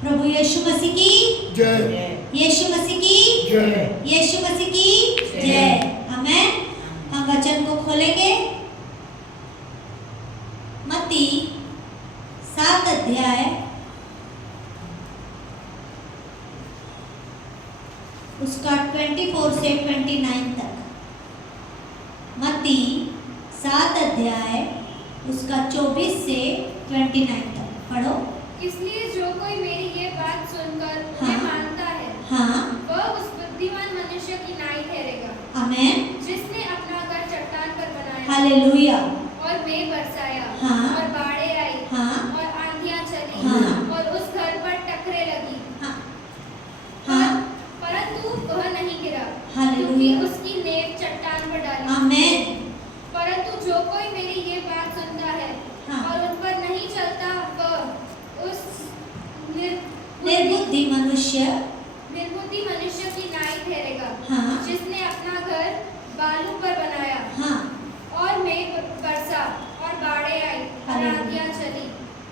प्रभु यीशु मसीह की जय। यीशु मसीह की जय। यीशु मसीह की जय। आमेन। हम वचन को खोलेंगे। मत्ती 7 अध्याय उसका 24 से 29 तक। मत्ती 7 अध्याय उसका 24 से 29 तक पढ़ो। इसलिए जो कोई मेरी ये बात सुनकर हाँ। उन्हें मानता है, हाँ, वह उस बुद्धिमान मनुष्य की नाई ठहरेगा, आमेन। जिसने अपना घर चट्टान पर बनाया हालेलुया। और मेघ बरसाया हाँ। और बाढ़ें आई हाँ। और आंधियां चली हाँ। और उस घर पर टकरे लगी, हाँ, हाँ, परंतु वह नहीं गिरा, हालेलुया। क्योंकि उसकी नेव चट्टान पर डाली। आमेन। परंतु जो कोई मेरी ये बात सुनता है हाँ। और उन पर नहीं चलता, वह उस निर्बुद्धि मनुष्य निर्बुद्धि मनुष्य की नाई ठहरेगा, हाँ। जिसने अपना घर बालू पर बनाया हाँ, और मेघ बरसा और बाढ़ें आई और हालेलुया। आंधियां चली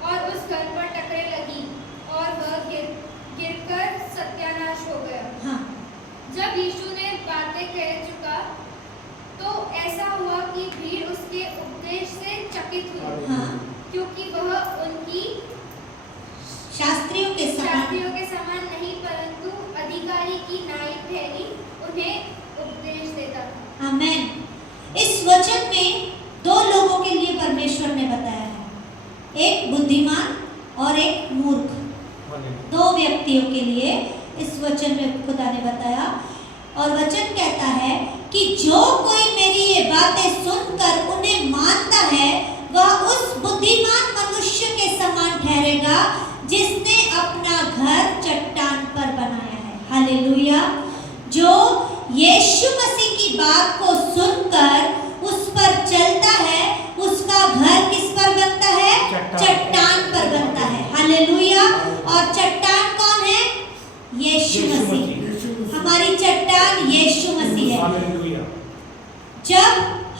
और उस घर पर टकरे लगी और वह गिरकर सत्यानाश हो गया। हाँ, जब यीशु ने बातें कह चुका तो ऐसा हुआ कि भीड़ उसके उपदेश से चकित हुई, हाँ, क्योंकि वह उनकी शास्त्रियों के समान शास्त्रियों के समान नहीं, परंतु अधिकारी की नाई ठहरी उन्हें उपदेश देता था। आमेन। इस वचन में 2 लोगों के लिए परमेश्वर ने बताया है, एक बुद्धिमान और एक मूर्ख। 2 व्यक्तियों के लिए इस वचन में खुदा ने बताया। और वचन कहता है कि जो कोई मेरी ये बातें सुनकर उन्हें मानता है, वह उस बुद्धिमान मनुष्य के समान ठहरेगा, जिसने अपना घर चट्टान पर बनाया है। हालेलुया। जो यीशु मसीह की बात को सुनकर उस पर चलता है, उसका घर किस पर बनता है? चट्टान पर बनता है। हालेलुया। और चट्टान कौन है? यीशु मसीह। हमारी चट्टान यीशु मसीह है। हालेलुया। जब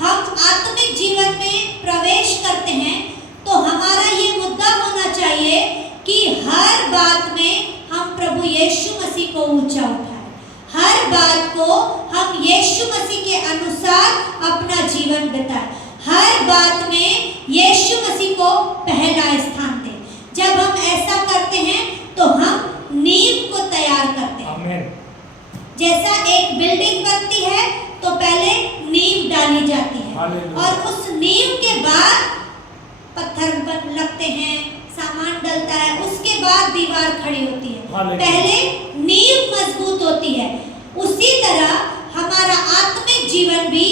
हम आत्मिक जीवन में प्रवेश करते हैं तो हमारा ये मुद्दा होना चाहिए कि हर बात में हम प्रभु यीशु मसीह को ऊंचा उठाएं। हर बात को हम यीशु मसीह के अनुसार अपना जीवन बिताएं। हर बात में यीशु मसीह को पहला स्थान दें। जब हम ऐसा करते हैं तो हम नींव को तैयार करते हैं। आमीन। जैसा एक बिल्डिंग बनती है तो पहले नींव डाली जाती है, हालेलुया। और उस नींव के बाद पत्थर लगते हैं, सामान डलता है, उसके बाद दीवार खड़ी होती है। हालेलुया। पहले नींव मजबूत होती है। उसी तरह हमारा आत्मिक जीवन भी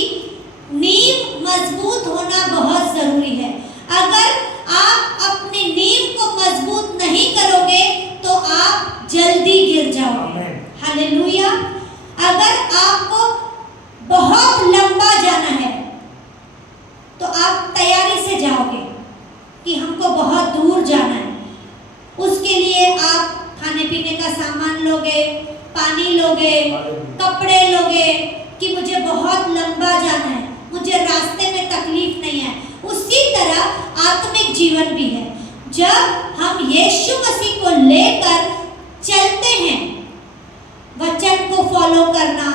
नींव मजबूत होना बहुत जरूरी है। अगर आप अपनी नींव को मजबूत नहीं करोगे तो आप जल्दी गिर जाओगे। आमीन। हालेलुया। अगर आपको बहुत लंबा जाना है तो आप तैयारी से जाओगे कि हमको बहुत दूर जाना है। उसके लिए आप खाने पीने का सामान लोगे, पानी लोगे, कपड़े लोगे कि मुझे बहुत लंबा जाना है, मुझे रास्ते में तकलीफ नहीं है। उसी तरह आत्मिक जीवन भी है। जब हम यीशु मसीह को लेकर चलते हैं, वचन को फॉलो करना,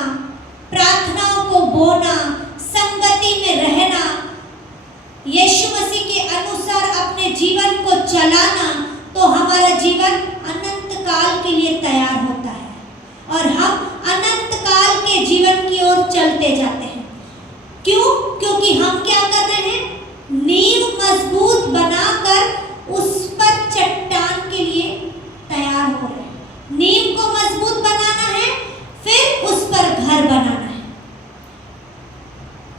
प्रार्थनाओं को बोना, संगति में रहना, यीशु मसीह के अनुसार अपने जीवन को चलाना, तो हमारा जीवन अनंत काल के लिए तैयार होता है और हम अनंत काल के जीवन की ओर चलते जाते हैं। क्यों? क्योंकि हम क्या कर रहे हैं? नींव मजबूत बनाकर उस पर चट्टान के लिए तैयार हो रहे हैं। नींव को मजबूत बनाना है, फिर उस पर घर बनाना है।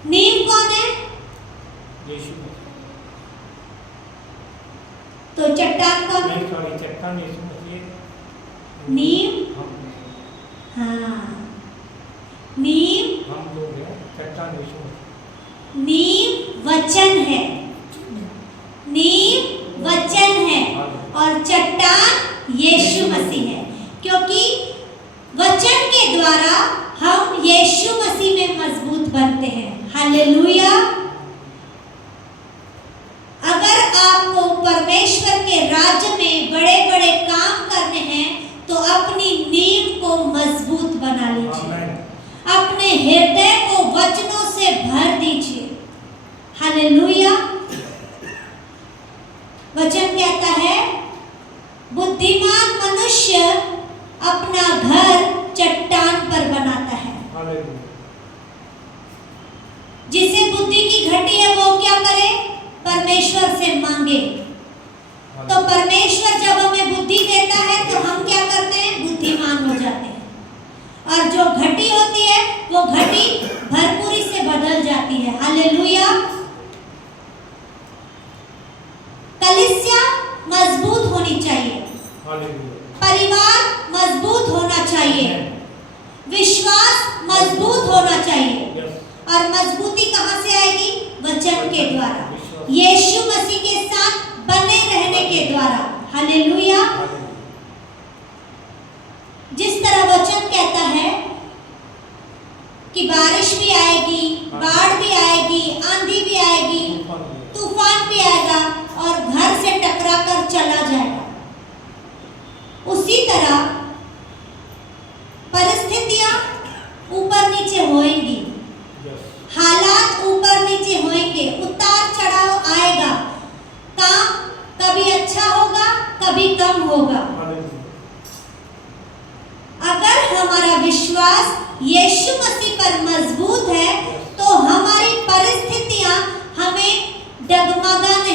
नींव कौन है? यीशु। तो चट्टान कौन है? नहीं, सॉरी, चट्टान यीशु मसीह। नींव, हाँ, नींव, हम लोग हैं, चट्टान यीशु मसीह। नींव वचन है। नींव वचन है और चट्टान यीशु मसीह है, क्योंकि वचन के द्वारा हम यीशु मसीह में मजबूत बनते हैं। हालेलुया। अगर आपको परमेश्वर के राज्य में बड़े बड़े काम करने हैं बुद्धिमान मनुष्य अपना घर चट्टान पर बनाता है। हालेलुया। जिसे बुद्धि की घटी है वो क्या करे? परमेश्वर से मांगे। तो परमेश्वर जब हमें बुद्धि देता है तो हम क्या करते हैं? बुद्धिमान हो जाते हैं। और जो घटी होती है वो घटी भरपूरी से बदल जाती है। हालेलुया। कलीसिया मजबूत होनी चाहिए, हालेलुया। परिवार मजबूत होना चाहिए, विश्वास मजबूत होना चाहिए। यस। और मजबूती कहाँ से आएगी? वचन के द्वारा, विश्वास। यीशु मसीह के साथ बने रहने के द्वारा। हालेलुया। हालेलुया। जिस तरह वचन कहता है कि बारिश भी आएगी, बाढ़ भी आएगी, आंधी भी आएगी, तूफान भी आएगा और घर से टकरा कर चला जाएगा, उसी तरह परिस्थितियां ऊपर नीचे होएंगी, यस। हालात ऊपर नीचे होंगे, उतार चढ़ाव आएगा, काम कभी अच्छा होगा कभी कम होगा। हालेलुया। अगर हमारा विश्वास यीशु मसीह पर मजबूत है तो हमारी परिस्थितियां हमें डगमगाने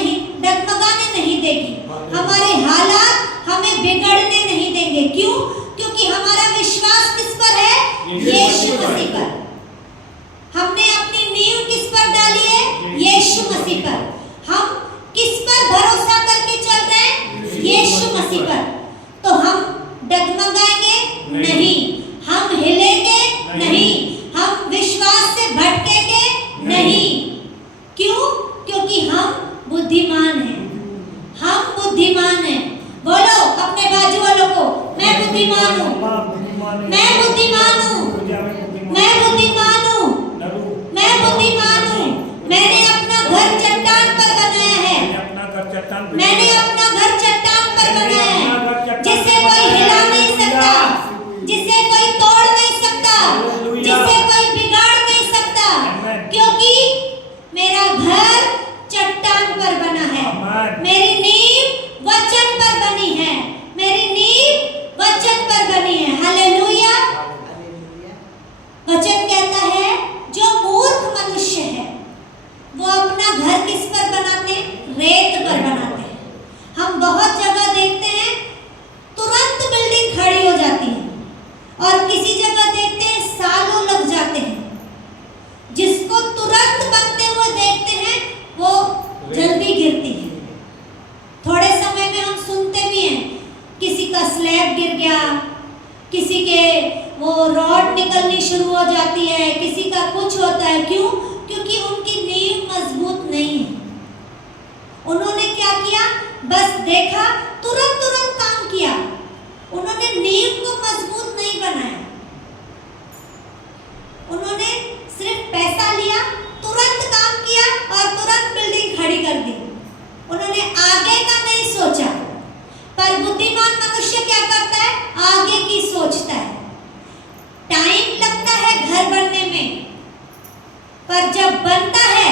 नहीं देगी, हमारे हालात हमें बिगड़ने नहीं देंगे। क्यों? क्योंकि हमारा विश्वास किस पर है? यीशु मसीह पर। हमने अपनी नींव किस पर डाली है? यीशु मसीह पर। हम किस पर भरोसा करके चल रहे हैं? यीशु मसीह पर। तो हम डगमगाएंगे नहीं, हम हिलेंगे नहीं, हम विश्वास से भटकेंगे नहीं। क्यों? क्योंकि हम बुद्धिमान हैं। हम बुद्धिमान हैं। बोलो अपने बाजू वालों को, मैं बुद्धिमान हूँ, मैं बुद्धिमान हूँ, मैं बुद्धिमान हूँ, मैं बुद्धिमान हूँ। मैंने अपना घर चट्टान पर बनाया है, मैंने अपना घर चट्टान पर बनाया है, जिसे कोई हिला नहीं सकता, जिसे कोई तोड़ नहीं सकता, जिसे कोई बिगाड़ नहीं सकता, क्योंकि मेरा घर चट्टान पर बना है। मेरी नींव वचन पर बनी है, मेरी नींव वचन पर बनी है। हालेलुया। वचन कहता है जो मूर्ख मनुष्य है वो अपना घर किस पर बनाते हैं? रेत पर बनाते हैं। हम बहुत जगह देखते हैं तुरंत बिल्डिंग खड़ी हो जाती है और किसी जगह देखते हैं सालों लग जाते हैं। जिसको तुरंत बनते हुए देखते हैं वो जल्दी गिरती है। थोड़े समय में हम सुनते भी हैं किसी का स्लैब गिर गया, किसी के वो रॉड निकलनी शुरू हो जाती है, किसी का कुछ होता है। क्यों? क्योंकि उनकी नींव मजबूत नहीं है। उन्होंने क्या किया? बस देखा, तुरंत काम किया। उन्होंने नींव को मजबूत नहीं बनाया। उन्होंने सिर्फ पैसा लिया, तुरंत काम किया और तुरंत बिल्डिंग खड़ी कर दी। उन्होंने आगे का नहीं सोचा। पर बुद्धिमान मनुष्य क्या करता है? आगे की सोचता है। टाइम लगता है घर बनने में, पर जब बनता है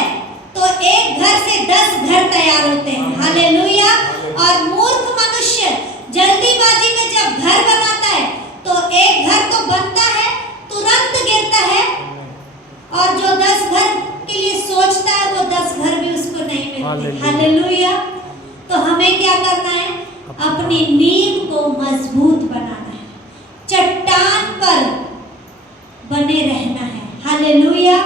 तो एक घर से 10 घर तैयार होते हैं। हालेलुया। और मूर्ख मनुष्य जल्दीबाजी में जब घर बनाता है तो एक घर तो बनता है, तुरंत गिरता है, और जो 10 घर के लिए सोचता है वो 10 घर भी उसको नहीं मिलते। हालेलुया। तो हमें क्या करना है? अपनी नींव को मजबूत बनाना है, चट्टान पर बने रहना है। हालेलुया।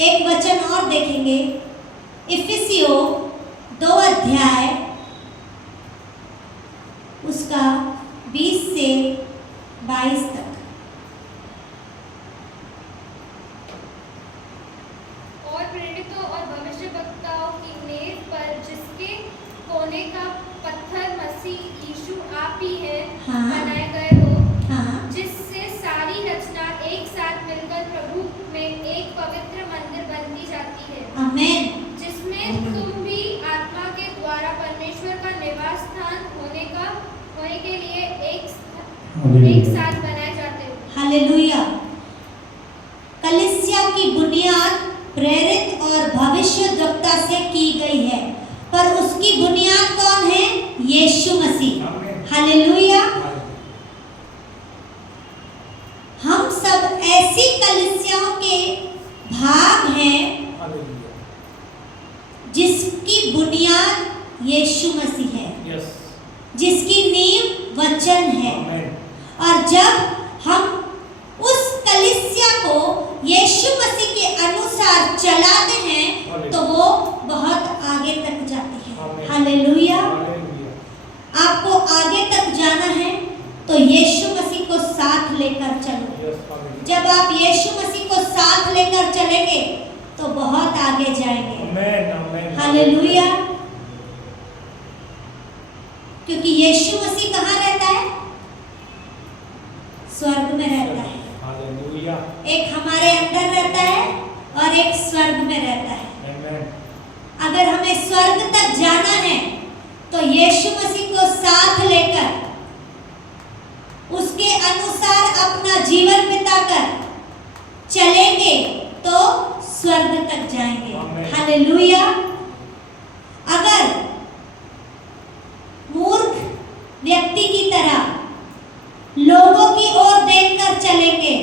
एक वचन और देखेंगे, इफिसियों 2 अध्याय उसका 20 से 22 तक। और प्रेरितों और भविष्यवक्ताओं की मेज पर जिसके कोने का पत्थर मसीह यीशु आप ही है, हाँ। बनाए गए हो, हाँ। जिससे सारी रचना एक साथ मिलकर प्रभु में एक पवित्र मंदिर बनती जाती है। आमीन। जिसमें तुम भी आत्मा के द्वारा परमेश्वर का निवास स्थान होने के लिए एक साथ बनाए जाते हो। हालेलुया। कलीसिया की बुनियाद प्रेरित और भविष्यद्वक्ता से की गई है, पर उसकी जिसकी बुनियाद यीशु मसीह है, Yes. जिसकी नींव वचन है। Amen. और जब हम उस कलीसिया को यीशु मसीह के अनुसार चलाते हैं तो वो बहुत आगे तक जाती है। Amen. हालेलुया। Hallelujah. आपको आगे तक जाना है तो यीशु मसीह को साथ लेकर चलो। Yes. Hallelujah. जब आप यीशु मसीह को साथ लेकर चलेंगे तो बहुत आगे जाएंगे। Amen. Amen. हालेलुया। क्योंकि यीशु मसीह कहाँ रहता है? स्वर्ग में रहता है। Hallelujah. एक हमारे अंदर रहता है और एक स्वर्ग में रहता है। Amen. अगर हमें स्वर्ग तक जाना है तो यीशु मसीह को साथ लेकर उसके अनुसार अपना जीवन बिताकर चलेंगे तो स्वर्ग तक जाएंगे। Amen. हालेलुया। अगर मूर्ख व्यक्ति की तरह लोगों की ओर देखकर चलेंगे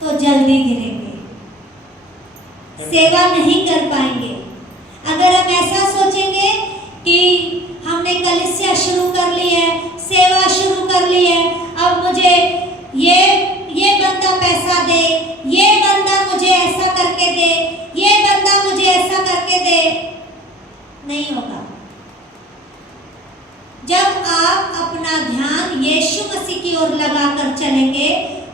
तो जल्दी गिरेंगे, सेवा नहीं कर पाएंगे। अगर हम ऐसा सोचेंगे कि हमने कलीसिया शुरू कर ली है, सेवा शुरू कर ली है, अब मुझे ये बंदा पैसा दे, ये बंदा मुझे ऐसा करके दे, ये बंदा मुझे ऐसा करके दे, नहीं होगा। जब आप अपना ध्यान यीशु मसीह की ओर लगाकर चलेंगे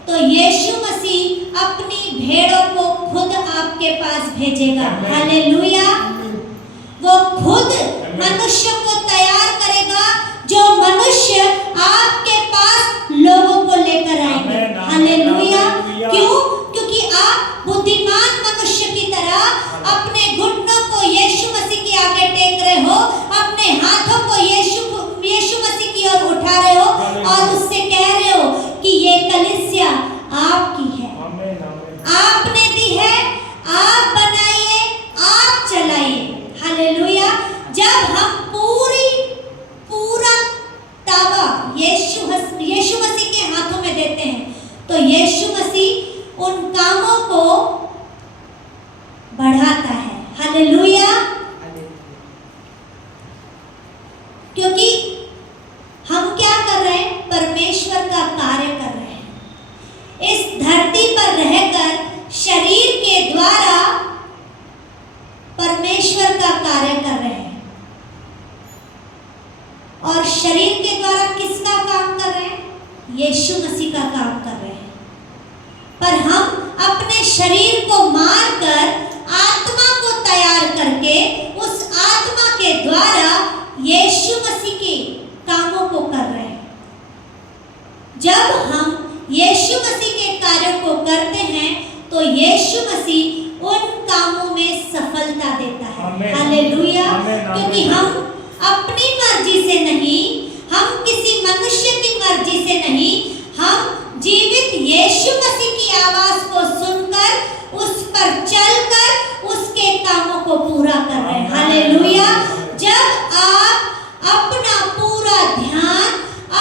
तो यीशु मसीह अपनी भेड़ों को खुद आपके पास भेजेगा। हालेलुया। वो खुद मनुष्य को तैयार करेगा, जो मनुष्य आपके पास लोगों को लेकर आएंगे। हालेलुया। क्यों? क्योंकि आप बुद्धिमान मनुष्य की तरह अपने घुटनों को यीशु मसीह के आगे टेक रहे हो, अपने हाथों को यीशु मसीह की ओर उठा रहे हो और उससे कह रहे हो कि ये कलीसिया आपकी है। Amen. Amen. आपने दी है, आप बनाइए, आप चलाइए। हालेलुया। जब हम पूरा ताबा यीशु मसीह के हाथों में देते हैं तो यीशु मसीह उन कामों को बढ़ाता है। हालेलुया। क्योंकि हम क्या कर रहे हैं? परमेश्वर का कार्य कर रहे हैं। इस धरती पर रहकर शरीर के द्वारा परमेश्वर का कार्य कर रहे हैं। और शरीर के द्वारा किसका काम कर रहे हैं? यीशु मसीह का काम कर रहे हैं। पर हम अपने शरीर को मारकर आत्मा को तैयार करके उस आत्मा के द्वारा यीशु मसीह के कामों को कर रहे हैं। जब हम यीशु मसीह के कार्यों को करते हैं तो यीशु मसीह उन कामों में सफलता देता है। हालेलुया। क्योंकि हम अपनी मर्जी से नहीं, हम किसी मनुष्य की मर्जी से नहीं, हम जीवित यीशु मसीह की आवाज को सुनकर उस पर चलकर उसके कामों को पूरा कर रहे हैं। हालेलुया। जब आप अपना पूरा ध्यान,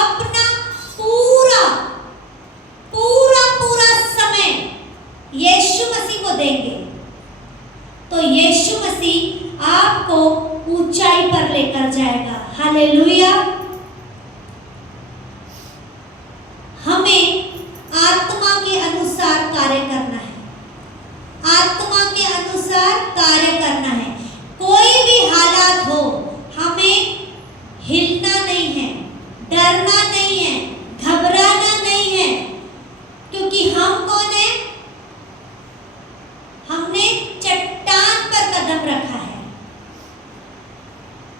अपना पूरा समय यीशु मसीह को देंगे तो यीशु मसीह आपको ऊंचाई पर लेकर जाएगा। हालेलुया। हमें आत्मा के अनुसार कार्य करना है। आत्मा के अनुसार कार्य करना है। कोई भी हालात हो, हमें हिलना नहीं है, डरना नहीं है, घबराना नहीं है। क्योंकि हम कौन है? हमने चट्टान पर कदम रखा है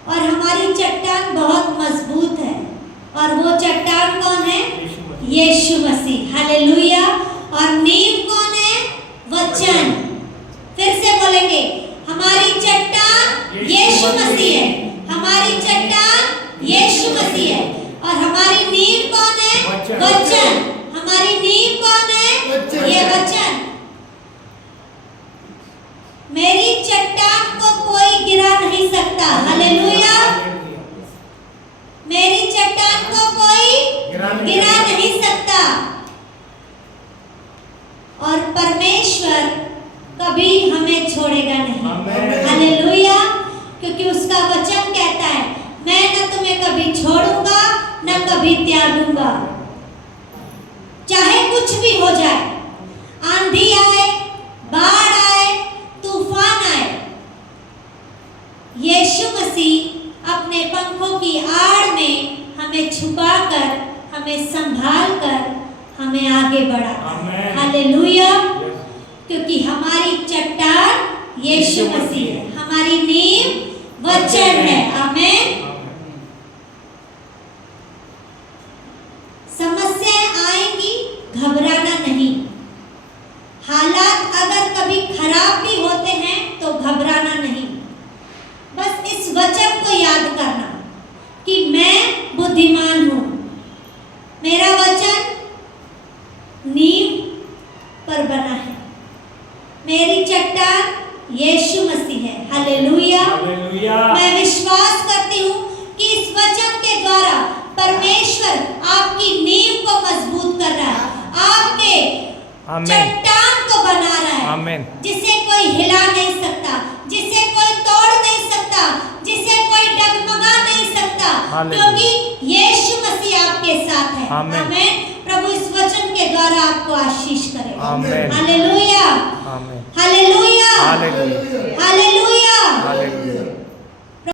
और हमारी चट्टान बहुत मजबूत है। और वो चट्टान कौन है? यीशु मसीह। हालेलुया। और नींव कौन है? वचन। फिर से बोलेंगे, हमारी चट्टान यीशु मसीह है, हमारी चट्टान यीशु मसीह है। और हमारी नींव कौन है? वचन। हमारी नींव कौन है? ये वचन। मेरी चट्टान को कोई गिरा नहीं सकता। हालेलुया। मेरी चट्टान को कोई गिरा नहीं सकता। और परमेश्वर कभी हमें छोड़ेगा नहीं। हालेलुया। कभी त्यागूंगा। चाहे कुछ भी हो जाए, आंधी आए, बाढ़ आए, तूफान आए, यीशु मसीह अपने पंखों की आड़ में हमें छुपाकर, हमें संभाल कर, हमें आगे बढ़ाता है। हालेलुया। क्योंकि हमारी चट्टान यीशु मसीह है, हमारी नींव वचन है। आमीन। समस्याएं आएंगी, घबराना नहीं। हालात अगर कभी खराब भी होते हैं तो घबराना नहीं। बस इस वचन को याद करना कि मैं बुद्धिमान हूं, मेरा वचन नींव पर बना है, मेरी चट्टान यीशु मसीह है। हालेलुया। मैं विश्वास करती हूँ कि इस वचन के द्वारा परमेश्वर आपकी नींव को मजबूत कर रहा है, आपके चट्टान को बना रहा है, जिसे कोई हिला नहीं सकता, जिसे कोई तोड़ नहीं सकता, जिसे कोई डगमगा नहीं सकता, क्योंकि यीशु मसीह आपके साथ है। आमीन। प्रभु इस वचन के द्वारा आपको आशीष करे। हालेलुया। हालेलुया। हालेलुया।